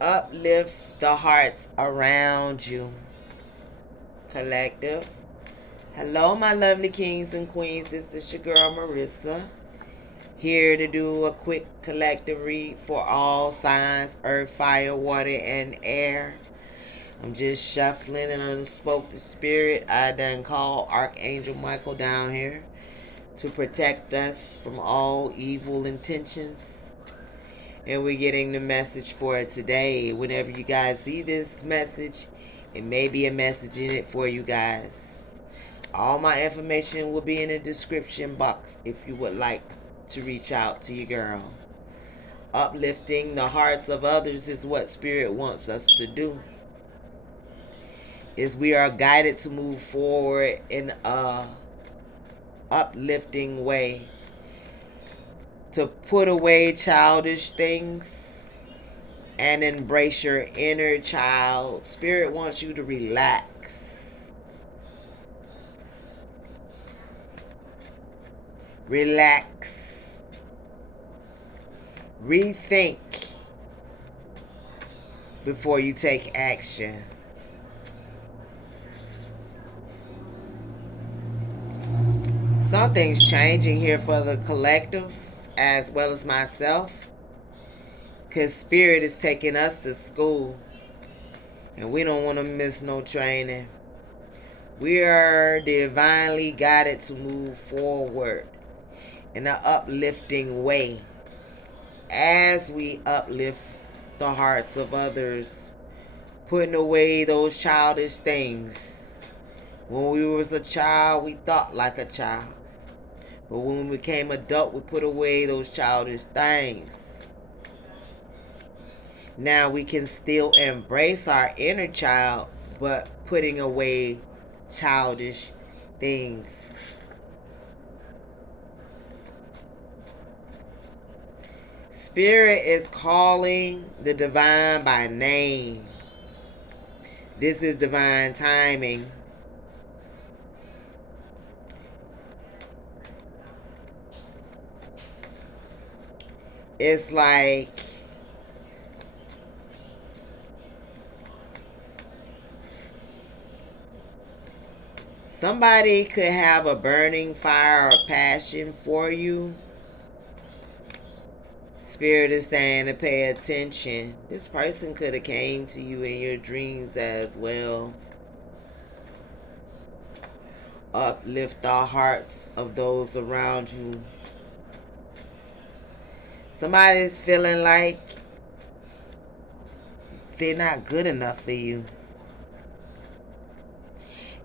Uplift the hearts around you. Collective. Hello, my lovely kings and queens. This is your girl, Marissa. Here to do a quick collective read for all signs, earth, fire, water, and air. I'm just shuffling and I spoke the spirit. I done called Archangel Michael down here to protect us from all evil intentions. And we're getting the message for it today. Whenever you guys see this message, it may be a message in it for you guys. All my information will be in the description box if you would like to reach out to your girl. Uplifting the hearts of others is what Spirit wants us to do. Is we are guided to move forward in a uplifting way. To put away childish things and embrace your inner child. Spirit wants you to relax. Relax. Rethink before you take action. Something's changing here for the collective as well as myself. Because Spirit is taking us to school. And we don't want to miss no training. We are divinely guided to move forward in an uplifting way. As we uplift the hearts of others. Putting away those childish things. When we was a child, we thought like a child. But when we became adult, we put away those childish things. Now we can still embrace our inner child, but putting away childish things. Spirit is calling the divine by name. This is divine timing. It's like somebody could have a burning fire or passion for you. Spirit is saying to pay attention. This person could have came to you in your dreams as well. Uplift the hearts of those around you. Somebody's feeling like they're not good enough for you.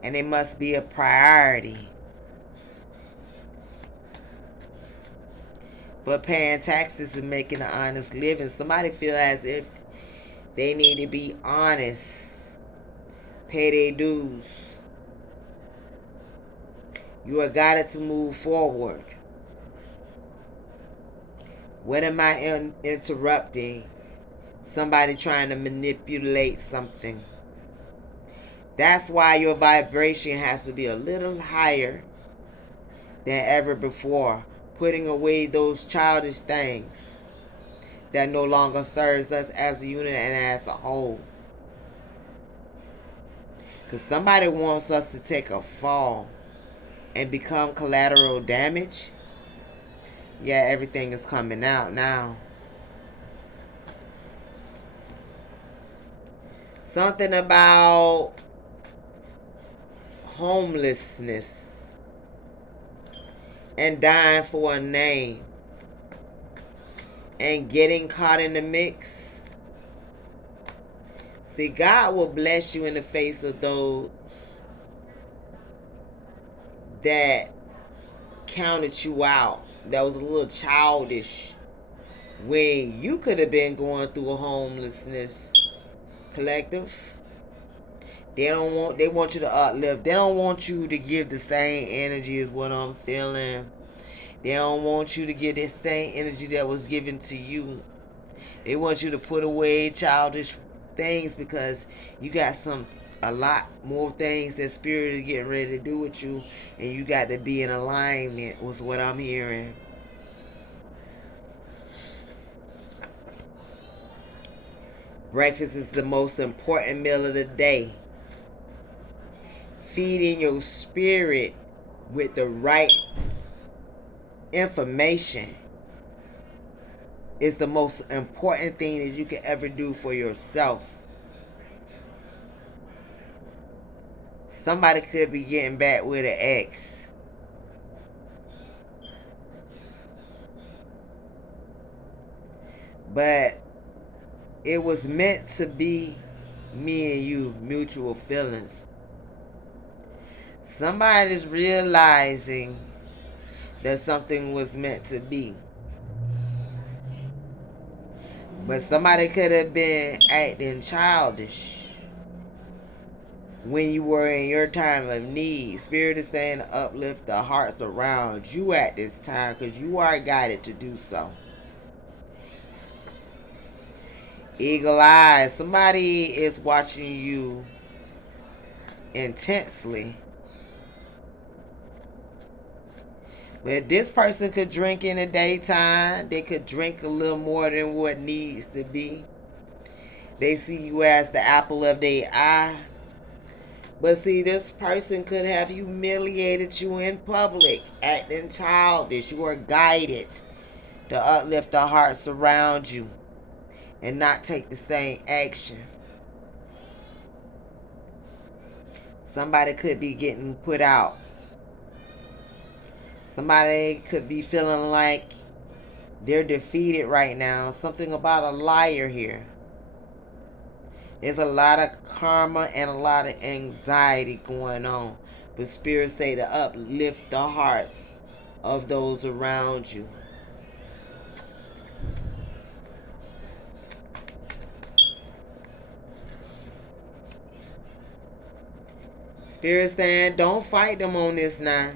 And it must be a priority. But paying taxes and making an honest living, somebody feel as if they need to be honest. Pay their dues. You are guided to move forward. What am I interrupting? Somebody trying to manipulate something. That's why your vibration has to be a little higher than ever before. Putting away those childish things that no longer serves us as a unit and as a whole. Because somebody wants us to take a fall and become collateral damage. Yeah, everything is coming out now. Something about homelessness and dying for a name and getting caught in the mix. See, God will bless you in the face of those that counted you out. That was a little childish when you could have been going through a homelessness. Collective. They want you to uplift. They don't want you to give the same energy as what I'm feeling. They don't want you to give the same energy that was given to you. They want you to put away childish things because you got a lot more things that Spirit is getting ready to do with you, and you got to be in alignment with what I'm hearing. Breakfast is the most important meal of the day. Feeding your spirit with the right information is the most important thing that you can ever do for yourself. Somebody could be getting back with an ex. But it was meant to be me and you, mutual feelings. Somebody's realizing that something was meant to be. But somebody could have been acting childish when you were in your time of need. Spirit is saying to uplift the hearts around you at this time because you are guided to do so. Eagle eyes. Somebody is watching you intensely. But this person could drink in the daytime. They could drink a little more than what needs to be. They see you as the apple of their eye. But see, this person could have humiliated you in public, acting childish. You are guided to uplift the hearts around you and not take the same action. Somebody could be getting put out. Somebody could be feeling like they're defeated right now. Something about a liar here. There's a lot of karma and a lot of anxiety going on. But Spirit say to uplift the hearts of those around you. Spirit saying don't fight them on this now.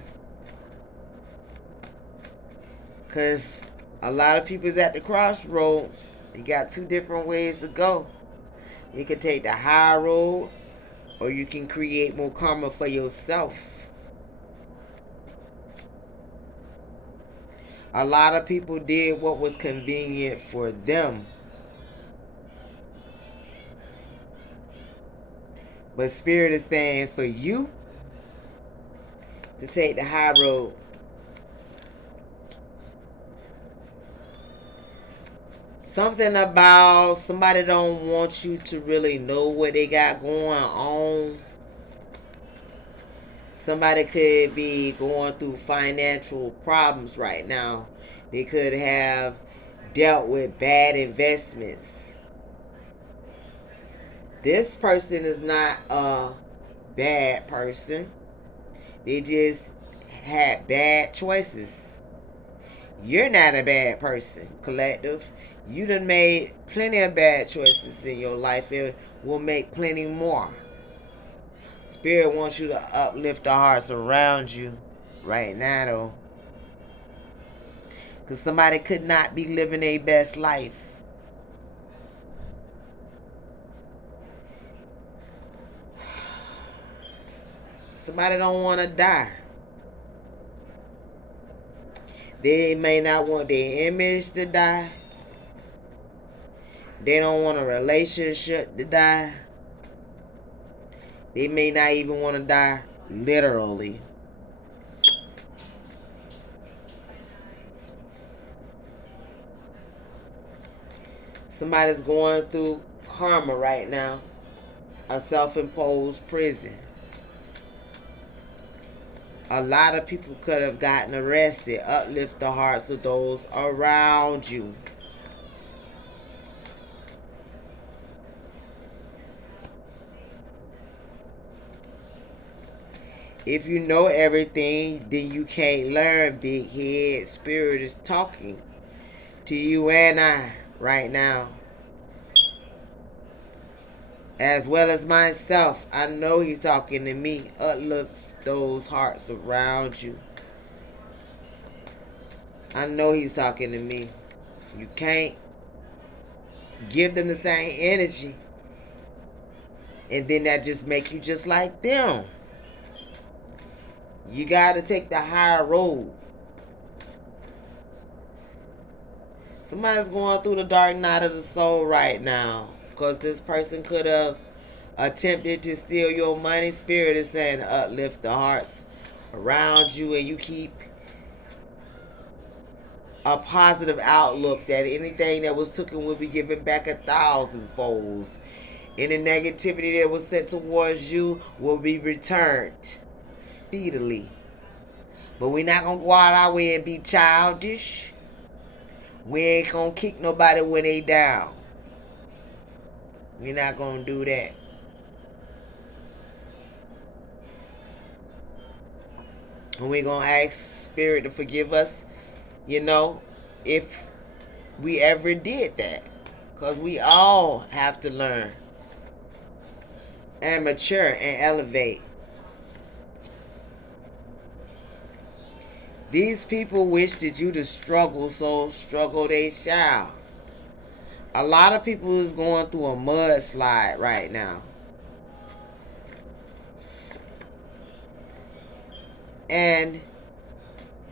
Because a lot of people's at the crossroad. You got two different ways to go. You can take the high road, or you can create more karma for yourself. A lot of people did what was convenient for them. But Spirit is saying for you to take the high road. Something about somebody don't want you to really know what they got going on. Somebody could be going through financial problems right now. They could have dealt with bad investments. This person is not a bad person. They just had bad choices. You're not a bad person, collective. You done made plenty of bad choices in your life and will make plenty more. Spirit wants you to uplift the hearts around you right now, though. Because somebody could not be living their best life. Somebody don't want to die. They may not want their image to die. They don't want a relationship to die. They may not even want to die literally. Somebody's going through karma right now. A self-imposed prison. A lot of people could have gotten arrested. Uplift the hearts of those around you. If you know everything, then you can't learn, big head. Spirit is talking to you and I right now. As well as myself, I know he's talking to me. Uplift those hearts around you. I know he's talking to me. You can't give them the same energy, and then that just make you just like them. You got to take the higher road. Somebody's going through the dark night of the soul right now. Because this person could have attempted to steal your money. Spirit is saying uplift the hearts around you, and you keep a positive outlook that anything that was taken will be given back 1,000-folds. Any negativity that was sent towards you will be returned speedily. But we're not going to go out our way and be childish. We ain't going to kick nobody when they down. We're not going to do that. And we're going to ask Spirit to forgive us, if we ever did that. Because we all have to learn and mature and elevate. These people wished you to struggle, so struggle they shall. A lot of people is going through a mudslide right now. And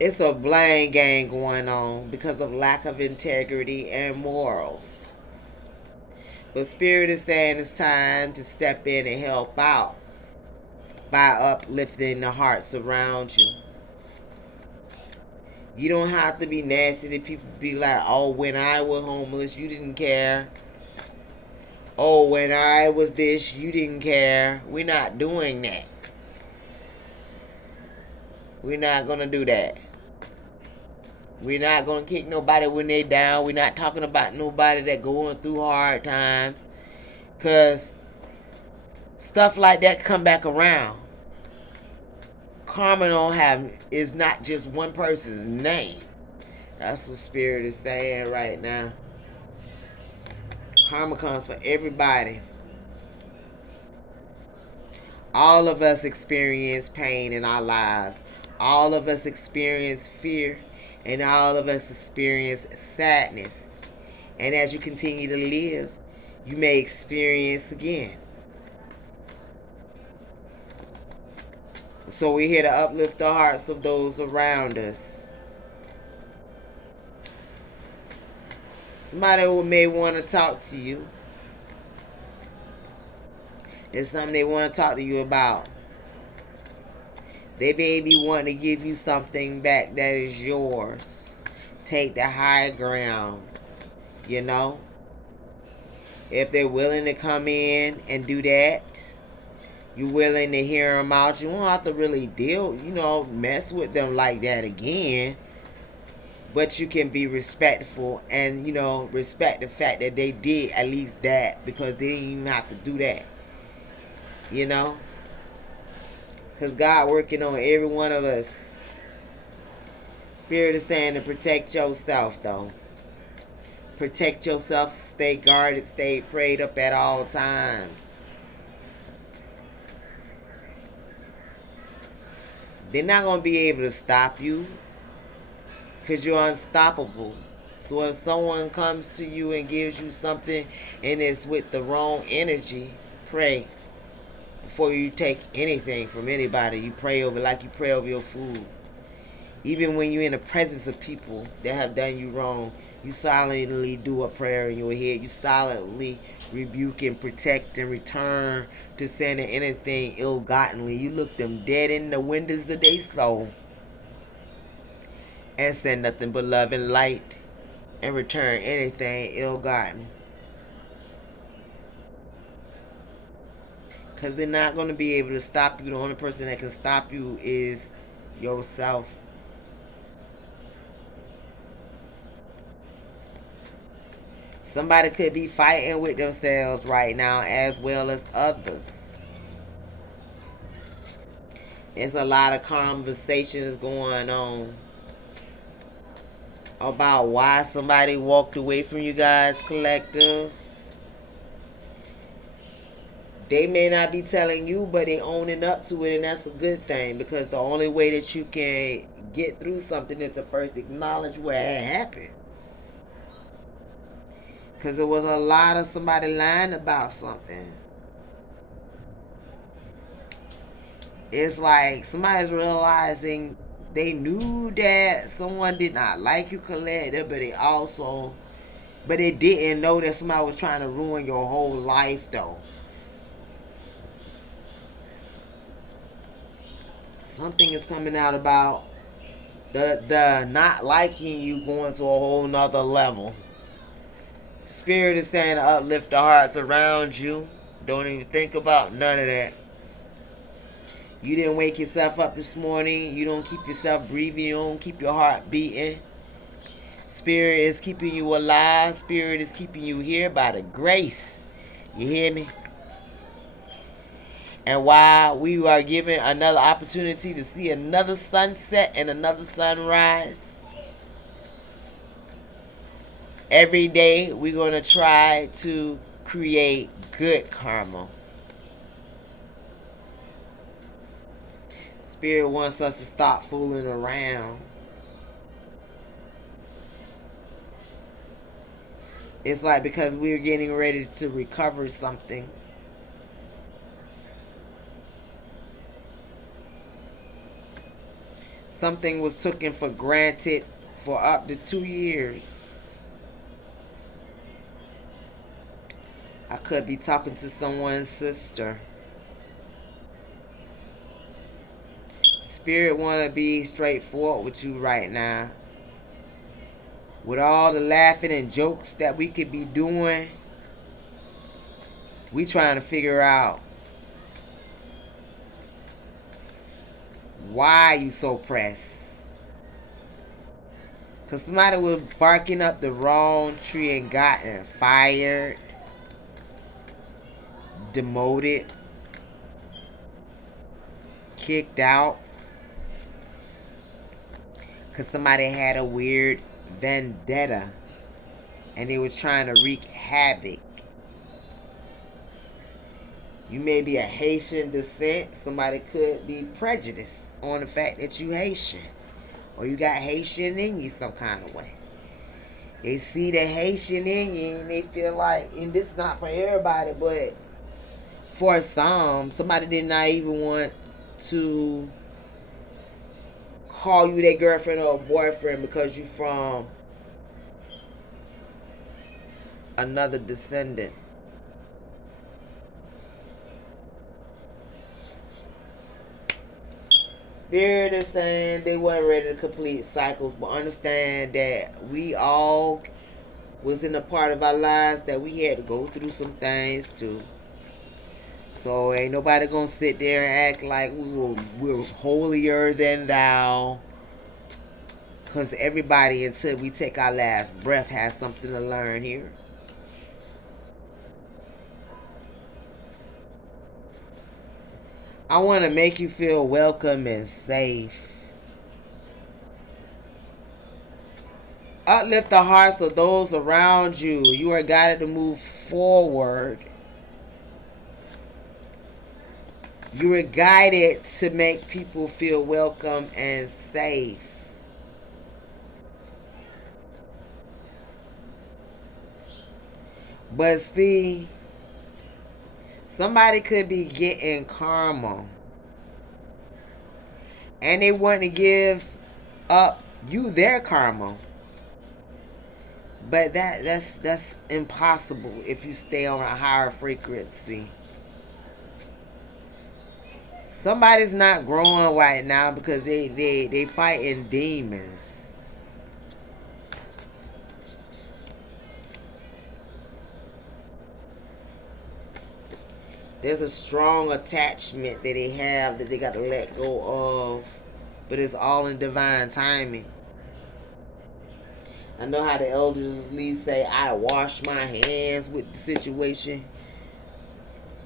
it's a blame game going on because of lack of integrity and morals. But Spirit is saying it's time to step in and help out by uplifting the hearts around you. You don't have to be nasty to people. Be like, oh, when I was homeless, you didn't care. Oh, when I was this, you didn't care. We're not doing that. We're not going to do that. We're not going to kick nobody when they down. We're not talking about nobody that going through hard times. Because stuff like that come back around. Karma is not just one person's name. That's what Spirit is saying right now. Karma comes for everybody. All of us experience pain in our lives. All of us experience fear. And all of us experience sadness. And as you continue to live, you may experience again. So we're here to uplift the hearts of those around us. Somebody who may want to talk to you. It's something they want to talk to you about. They may be wanting to give you something back that is yours. Take the high ground, If they're willing to come in and do that, you're willing to hear them out. You don't have to really mess with them like that again. But you can be respectful and, respect the fact that they did at least that, because they didn't even have to do that. Because God working on every one of us. Spirit is saying to protect yourself, though. Protect yourself. Stay guarded. Stay prayed up at all times. They're not going to be able to stop you, because you're unstoppable. So if someone comes to you and gives you something and it's with the wrong energy, pray. Before you take anything from anybody, you pray over like you pray over your food. Even when you're in the presence of people that have done you wrong, you silently do a prayer in your head. You silently rebuke and protect and return to saying anything ill-gottenly. You look them dead in the windows of their soul and send nothing but love and light and return anything ill-gotten. Because they're not going to be able to stop you. The only person that can stop you is yourself. Somebody could be fighting with themselves right now as well as others. There's a lot of conversations going on about why somebody walked away from you guys, collective. They may not be telling you, but they owning up to it, and that's a good thing, because the only way that you can get through something is to first acknowledge where it happened. Because it was a lot of somebody lying about something. It's like somebody's realizing they knew that someone did not like you, collective, but they also But it didn't know that somebody was trying to ruin your whole life, though. Something is coming out about the not liking you going to a whole nother level. Spirit is saying to uplift the hearts around you. Don't even think about none of that. You didn't wake yourself up this morning. You don't keep yourself breathing. You don't keep your heart beating. Spirit is keeping you alive. Spirit is keeping you here by the grace. You hear me? And while we are given another opportunity to see another sunset and another sunrise, every day we're going to try to create good karma. Spirit wants us to stop fooling around. It's like because we're getting ready to recover something. Something was taken for granted for up to 2 years. I could be talking to someone's sister. Spirit want to be straightforward with you right now. With all the laughing and jokes that we could be doing, we trying to figure out why you so pressed. Because somebody was barking up the wrong tree and gotten fired, demoted, kicked out. Because somebody had a weird vendetta and they were trying to wreak havoc. You may be a Haitian descent. Somebody could be prejudiced on the fact that you Haitian. Or you got Haitian in you some kind of way. They see the Haitian in you and they feel like, and this is not for everybody, but for some, somebody did not even want to call you their girlfriend or boyfriend because you from another descendant. Spirit is saying they weren't ready to complete cycles, but understand that we all was in a part of our lives that we had to go through some things too. So ain't nobody gonna sit there and act like we're holier than thou. Because everybody, until we take our last breath, has something to learn here. I want to make you feel welcome and safe. Uplift the hearts of those around you. You are guided to move forward. You are guided to make people feel welcome and safe. But see, somebody could be getting karma and they want to give up you their karma. But that's impossible if you stay on a higher frequency. Somebody's not growing right now because they fighting demons. There's a strong attachment that they have that they got to let go of. But it's all in divine timing. I know how the elders say, I wash my hands with the situation.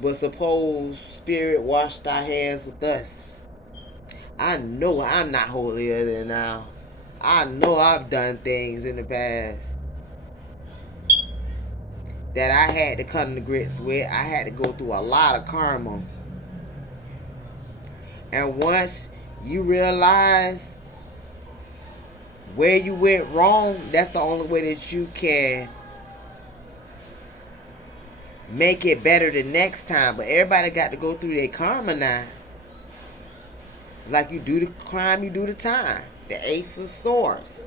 But suppose Spirit washed our hands with us. I know I'm not holier than thou. I know I've done things in the past that I had to come to grips with. I had to go through a lot of karma. And once you realize where you went wrong, that's the only way that you can make it better the next time. But everybody got to go through their karma now. Like you do the crime, you do the time. The Ace of Swords.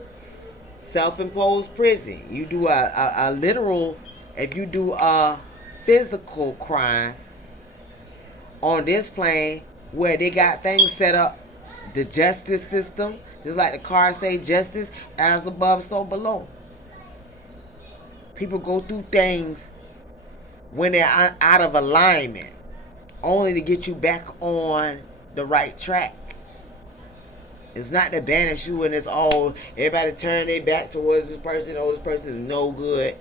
self-imposed prison. You do a literal, if you do a physical crime on this plane where they got things set up, the justice system, just like the car say, justice as above, so below. People go through things when they're out of alignment, only to get you back on the right track. It's not to banish you and it's all everybody turn their back towards this person. Oh, this person is no good.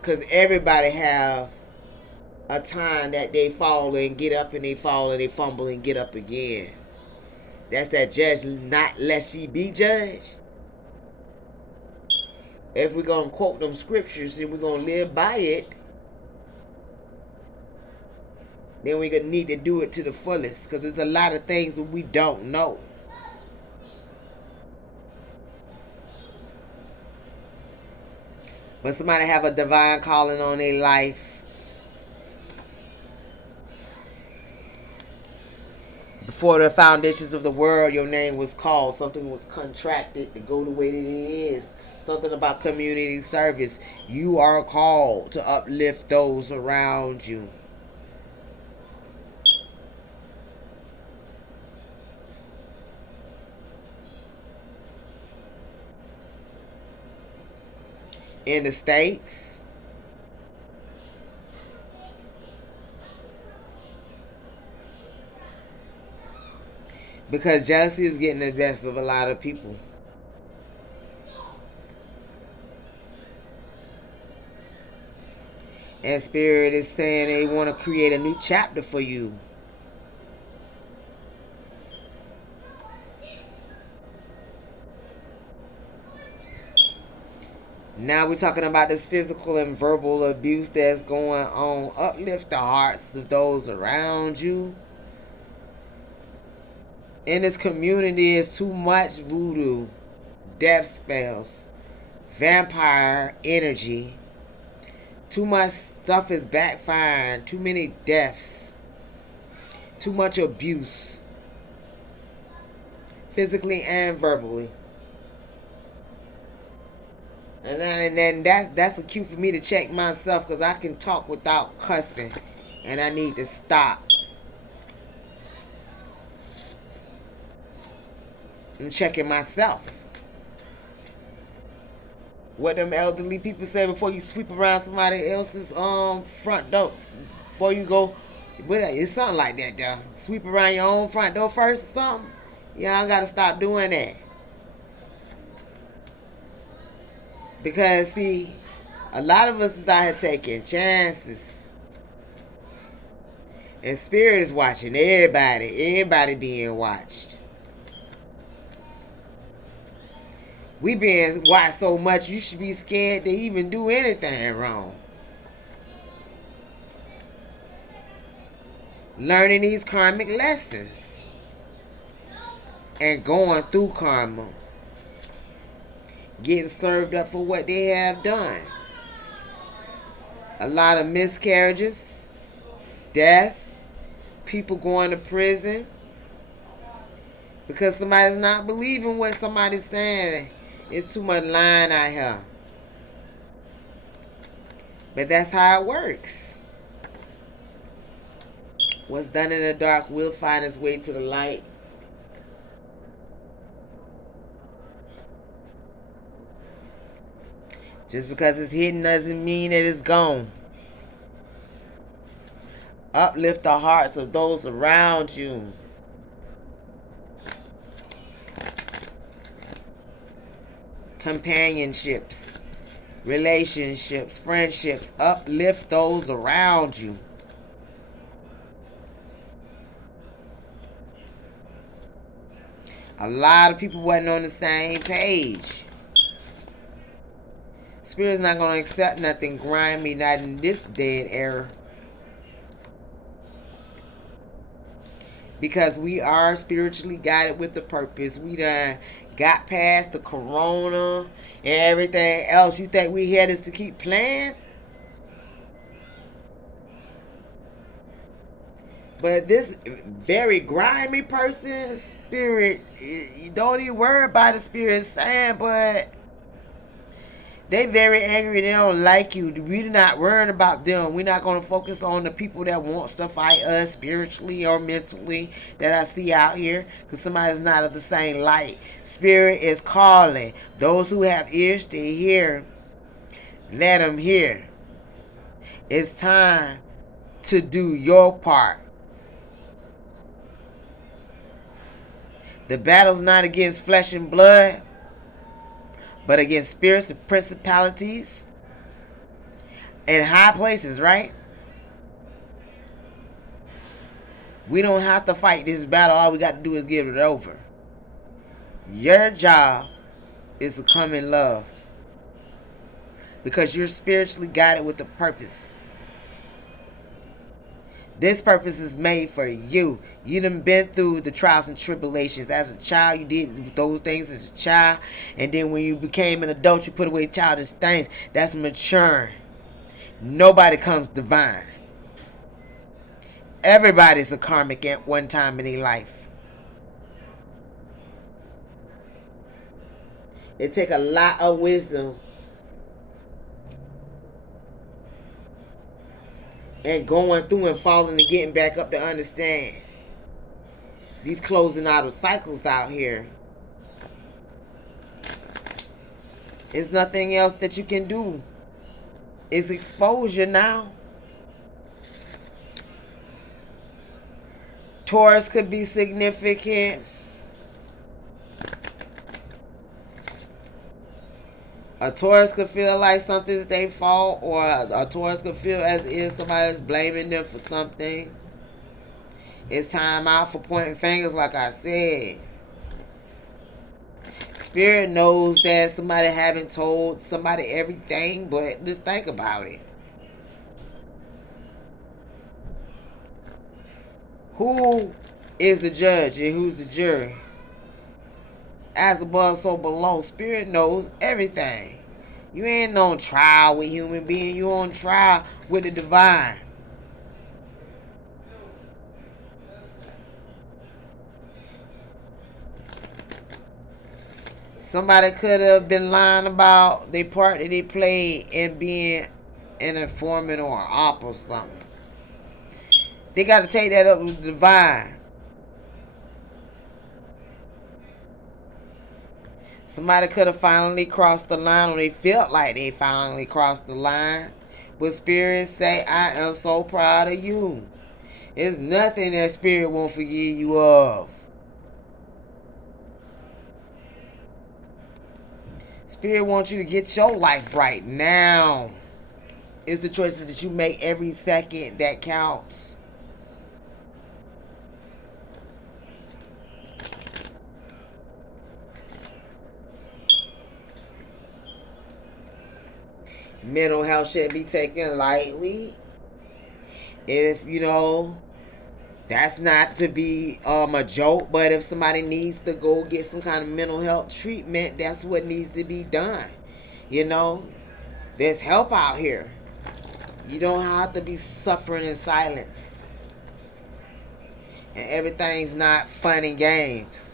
Because everybody have a time that they fall and get up, and they fall and they fumble and get up again. That's that judge not lest ye be judged. If we're going to quote them scriptures and we're going to live by it, then we need to do it to the fullest, because there's a lot of things that we don't know. But somebody have a divine calling on their life. Before the foundations of the world, your name was called. Something was contracted to go the way that it is. Something about community service. You are called to uplift those around you. In the States, because jealousy is getting the best of a lot of people. And Spirit is saying they want to create a new chapter for you. Now we're talking about this physical and verbal abuse that's going on. Uplift the hearts of those around you. In this community is too much voodoo, death spells, vampire energy. Too much stuff is backfiring. Too many deaths. Too much abuse. Physically and verbally. And then that's a cue for me to check myself, because I can talk without cussing. And I need to stop. I'm checking myself. What them elderly people say, before you sweep around somebody else's front door, before you go, it's something like that though. Sweep around your own front door first or something. Y'all gotta stop doing that. Because see, a lot of us is out here taking chances. And Spirit is watching everybody. Everybody being watched. We being watched so much, you should be scared to even do anything wrong. Learning these karmic lessons. And going through karma. Getting served up for what they have done. A lot of miscarriages. Death. People going to prison. Because somebody's not believing what somebody's saying. It's too much lying out here. But that's how it works. What's done in the dark will find its way to the light. Just because it's hidden doesn't mean that it's gone. Uplift the hearts of those around you. Companionships, relationships, friendships. Uplift those around you. A lot of people wasn't on the same page. Spirit's not going to accept nothing grimy, not in this dead era. Because we are spiritually guided with a purpose. We done got past the corona and everything else. You think we here just to keep playing? But this very grimy person, spirit, you don't even worry about the spirit saying, but they very angry. They don't like you. We're not worrying about them. We're not going to focus on the people that want to fight us spiritually or mentally that I see out here, because somebody's not of the same light. Spirit is calling. Those who have ears to hear, let them hear. It's time to do your part. The battle's not against flesh and blood, but against spirits and principalities in high places, right? We don't have to fight this battle. All we got to do is give it over. Your job is to come in love, because you're spiritually guided with a purpose. This purpose is made for you. You done been through the trials and tribulations. As a child, you did those things as a child. And then when you became an adult, you put away childish things. That's maturing. Nobody comes divine. Everybody's a karmic at one time in their life. It takes a lot of wisdom and going through and falling and getting back up to understand these closing out of cycles out here. There's nothing else that you can do. It's exposure now. Taurus could be significant. A Taurus could feel like something's their fault, or a Taurus could feel as if somebody's blaming them for something. It's time out for pointing fingers, like I said. Spirit knows that somebody haven't told somebody everything, but just think about it. Who is the judge and who's the jury? As above, so below. Spirit knows everything. You ain't on trial with human beings. You on trial with the divine. Somebody could have been lying about the part that they played in being an informant or an op or something. They got to take that up with the divine. Somebody could have finally crossed the line, or they felt like they finally crossed the line. But Spirit say, I am so proud of you. There's nothing that Spirit won't forgive you of. Spirit wants you to get your life right now. It's the choices that you make every second that counts. Mental health should be taken lightly. If, that's not to be a joke, but if somebody needs to go get some kind of mental health treatment, that's what needs to be done. There's help out here. You don't have to be suffering in silence. And everything's not fun and games.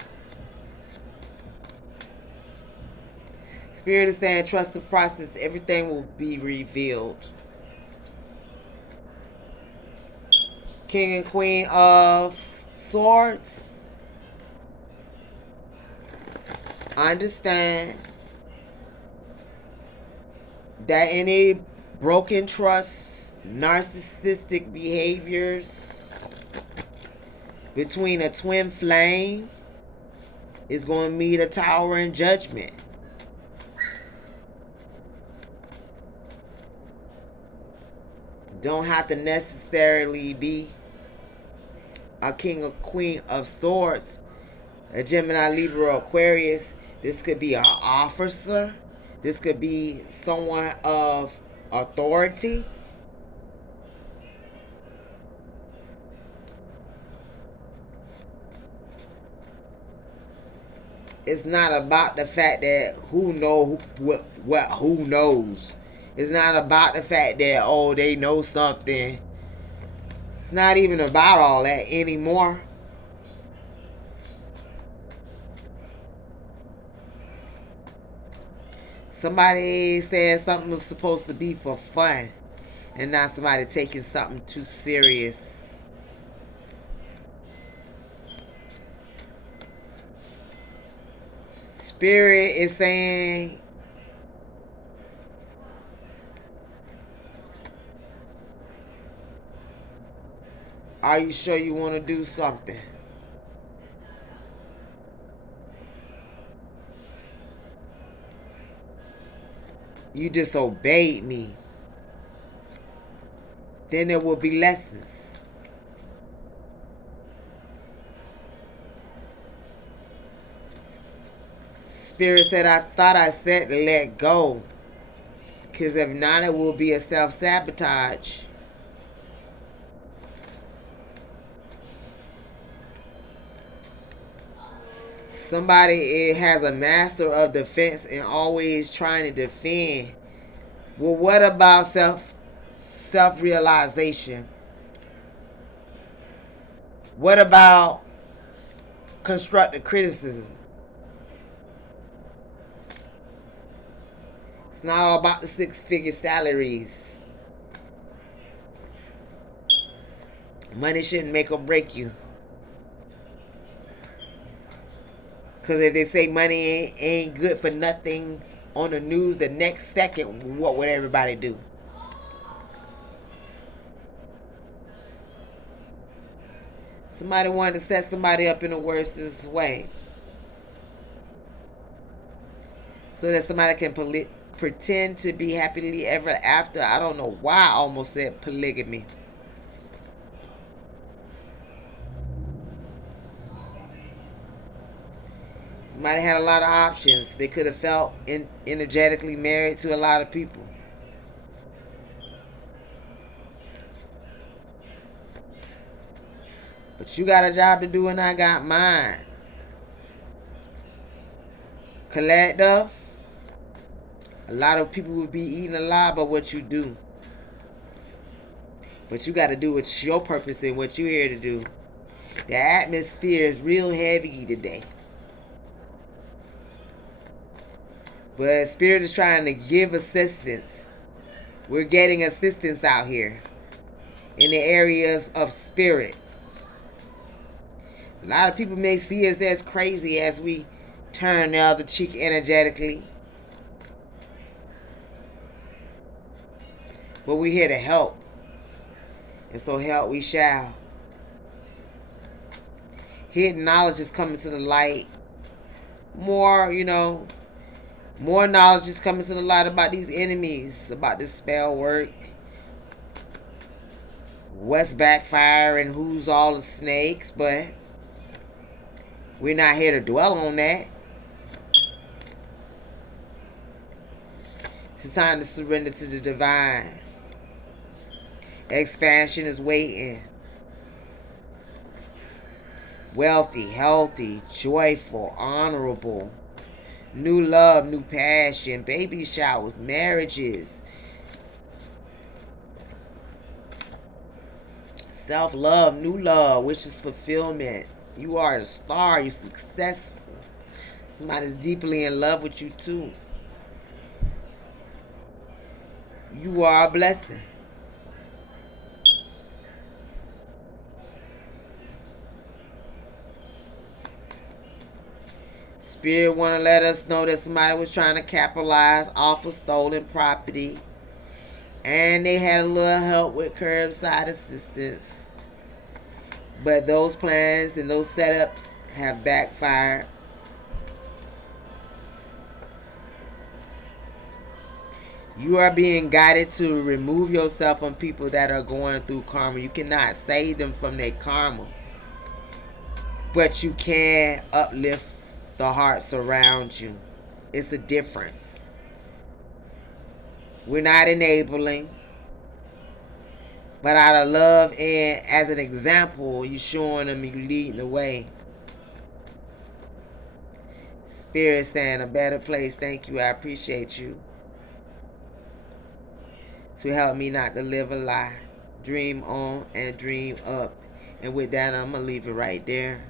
Spirit is saying, trust the process. Everything will be revealed. King and Queen of Swords. Understand that any broken trust, narcissistic behaviors between a twin flame is going to meet a tower in judgment. Don't have to necessarily be a king or queen of swords, a Gemini, Libra, Aquarius. This could be an officer. This could be someone of authority. It's not about the fact that who knows what who knows. It's not about the fact that, they know something. It's not even about all that anymore. Somebody saying something was supposed to be for fun and not somebody taking something too serious. Spirit is saying, are you sure you want to do something? You disobeyed me. Then there will be lessons. Spirit said, I thought I said to let go. Because if not, it will be a self-sabotage. Somebody has a master of defense and always trying to defend. Well, what about self-realization? What about constructive criticism? It's not all about the six-figure salaries. Money shouldn't make or break you. Because if they say money ain't good for nothing on the news, the next second, what would everybody do? Somebody wanted to set somebody up in the worst way. So that somebody can pretend to be happily ever after. I don't know why I almost said polygamy. Somebody had a lot of options. They could have felt energetically married to a lot of people. But you got a job to do and I got mine. Collective. A lot of people would be eating a lot by what you do. But you got to do what's your purpose and what you're here to do. The atmosphere is real heavy today. But Spirit is trying to give assistance. We're getting assistance out here in the areas of spirit. A lot of people may see us as crazy as we turn the other cheek energetically. But we're here to help. And so help we shall. Hidden knowledge is coming to the light. More knowledge is coming to the light about these enemies, about this spell work. What's backfiring, who's all the snakes, but we're not here to dwell on that. It's time to surrender to the divine. Expansion is waiting. Wealthy, healthy, joyful, honorable. New love, new passion, baby showers, marriages. Self-love, new love, wishes fulfillment. You are a star, you're successful. Somebody's deeply in love with you too. You are a blessing. Spirit want to let us know that somebody was trying to capitalize off of stolen property. And they had a little help with curbside assistance. But those plans and those setups have backfired. You are being guided to remove yourself from people that are going through karma. You cannot save them from their karma. But you can uplift the hearts around you. It's a difference. We're not enabling. But out of love and as an example, you're showing them, you're leading the way. Spirit saying a better place. Thank you. I appreciate you. To help me not to live a lie. dream on and dream up. And with that, I'm going to leave it right there.